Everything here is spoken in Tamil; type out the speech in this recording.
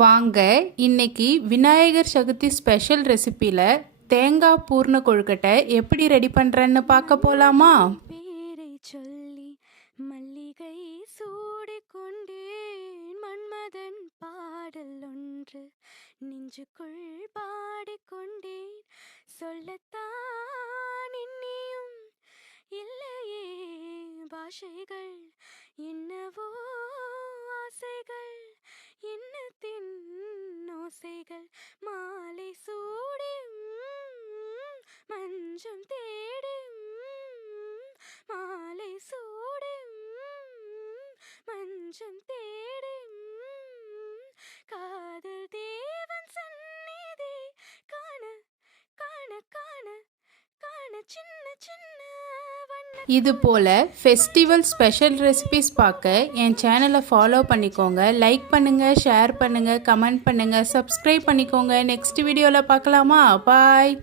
வாங்க இன்னைக்கு விநாயகர் சதுர்த்தி ஸ்பெஷல் ரெசிபியில் தேங்காய் பூர்ண கொழுக்கட்டை எப்படி ரெடி பண்ணுறேன்னு பார்க்க போகலாமா? பேரை சொல்லி மல்லிகை சூடி கொண்டேன், மன்மதன் பாடல் ஒன்று நெஞ்சுக்குள் பாடிக்கொண்டேன். சொல்லத்தான் இன்னியும் இல்லையே பாஷைகள், என்னவோ ஆசைகள், எண்ணத்தின் ஓசைகள். மாலை சூடி மஞ்சம் தேடி, மாலை சூடி மஞ்சம் தேடி, காதல் தேவன் சந்நிதி காண காண காண காண சின்ன சின்ன இது போல் ஃபெஸ்டிவல் ஸ்பெஷல் ரெசிபிஸ் பார்க்க என் சேனலை ஃபாலோ பண்ணிக்கோங்க. லைக் பண்ணுங்கள், ஷேர் பண்ணுங்கள், கமெண்ட் பண்ணுங்கள், சப்ஸ்கிரைப் பண்ணிக்கோங்க. நெக்ஸ்ட் வீடியோவில் பார்க்கலாமா? பாய்.